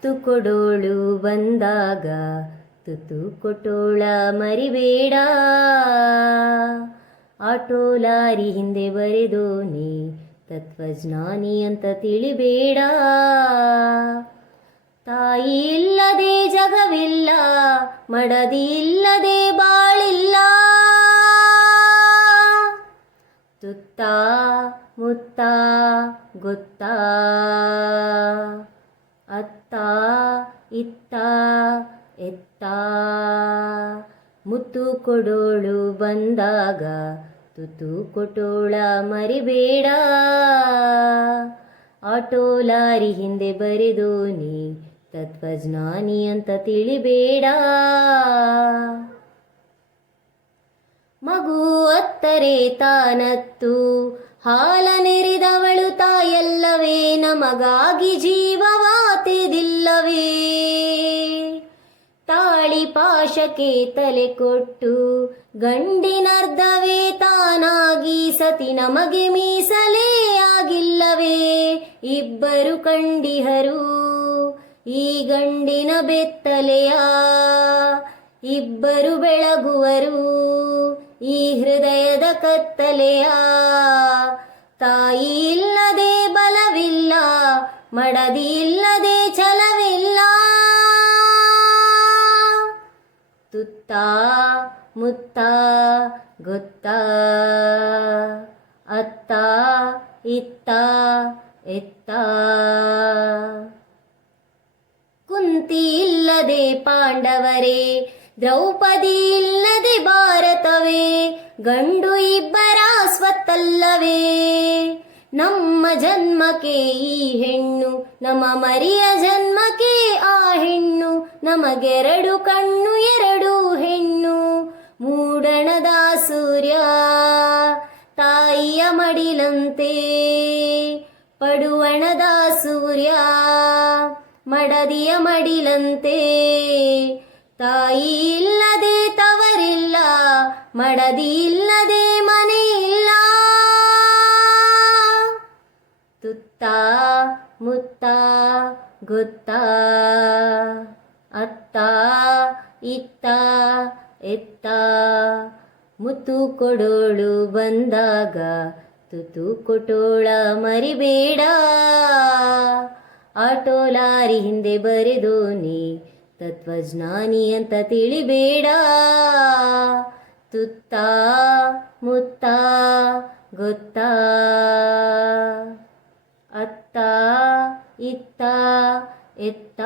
ಮುತ್ತು ಕೊಡೋಳು ಬಂದಾಗ ತುತ್ತು ಕೊಟ್ಟೋಳ ಮರಿಬೇಡ. ಆಟೋ ಲಾರಿ ಹಿಂದೆ ಬರೆದೋನಿ ತತ್ವಜ್ಞಾನಿ ಅಂತ ತಿಳಿಬೇಡ. ತಾಯಿ ಇಲ್ಲದೆ ಜಗವಿಲ್ಲ, ಮಡದಿ ಇಲ್ಲದೆ ಬಾಳಿಲ್ಲ. ತುತ್ತ ಮುತ್ತ ಗೊತ್ತಾ, ಅತ್ತ ಇತ್ತ ಎತ್ತ. ಮುತ್ತು ಕೊಡೋಳು ಬಂದಾಗ ತುತ್ತು ಕೊಟ್ಟೋಳ ಮರಿಬೇಡ. ಆಟೋ ಲಾರಿ ಹಿಂದೆ ಬರೆದೋನಿ ತತ್ವಜ್ಞಾನಿ ಅಂತ ತಿಳಿಬೇಡ. ಮಗು ಅತ್ತರೆ ತಾನತ್ತು ಹಾಲನೆರೆದವಳು ತಾಯಲ್ಲವೇ, ನಮಗಾಗಿ ಜೀವವಾತೆದಿಲ್ಲವೇ. ತಾಳಿ ಪಾಶಕ್ಕೆ ತಲೆ ಕೊಟ್ಟು ಗಂಡಿನರ್ಧವೇ ತಾನಾಗಿ ಸತಿ ನಮಗೆ ಮೀಸಲೇ ಆಗಿಲ್ಲವೇ. ಇಬ್ಬರು ಕಂಡಿಹರು ಈ ಗಂಡಿನ ಬೆತ್ತಲೆಯ, ಇಬ್ಬರು ಬೆಳಗುವರು ಈ ಹೃದಯದ ಕತ್ತಲೆಯ. ತಾಯಿ ಇಲ್ಲದೆ ಬಲವಿಲ್ಲ, ಮಡದಿ ಇಲ್ಲದೆ ಛಲವಿಲ್ಲ. ತುತ್ತ ಮುತ್ತ ಗೊತ್ತಾ, ಅತ್ತ ಇತ್ತ ಎತ್ತ. ಕುಂತಿ ಇಲ್ಲದೆ ಪಾಂಡವರೇ, ದ್ರೌಪದಿ ಇಲ್ಲದೆ ಭಾರತವೇ. ಗಂಡು ಇಬ್ಬರ ಸ್ವತ್ತಲ್ಲವೇ, ನಮ್ಮ ಜನ್ಮಕ್ಕೆ ಈ ಹೆಣ್ಣು, ನಮ್ಮ ಮರಿಯ ಜನ್ಮಕ್ಕೆ ಆ ಹೆಣ್ಣು. ನಮಗೆರಡು ಕಣ್ಣು ಎರಡು ಹೆಣ್ಣು, ಮೂಡಣದ ಸೂರ್ಯ ತಾಯಿಯ ಮಡಿಲಂತೆ. ಪಡುವಣದ ಸೂರ್ಯ ಮಡದಿಯ ಮಡಿಲಂತೆ. ತಾಯಿ ಇಲ್ಲದೆ ತವರಿಲ್ಲ, ಮಡದಿ ಇಲ್ಲದೆ ಮನೆ ಇಲ್ಲ. ತುತ್ತ ಮುತ್ತ ಗೊತ್ತಾ, ಅತ್ತ ಇತ್ತ ಎತ್ತ. ಮುತ್ತು ಕೊಡೋಳು ಬಂದಾಗ ತುತ್ತು ಕೊಟ್ಟೋಳ ಮರಿಬೇಡ. ಆಟೋ ಲಾರಿ ಹಿಂದೆ ಬರೆದೋನಿ ತತ್ವಜ್ಞಾನಿ ಅಂತ ತಿಳಿಬೇಡ. ತುತ್ತ ಮುತ್ತ ಗೊತ್ತಾ, ಅತ್ತ ಇತ್ತ ಎತ್ತ.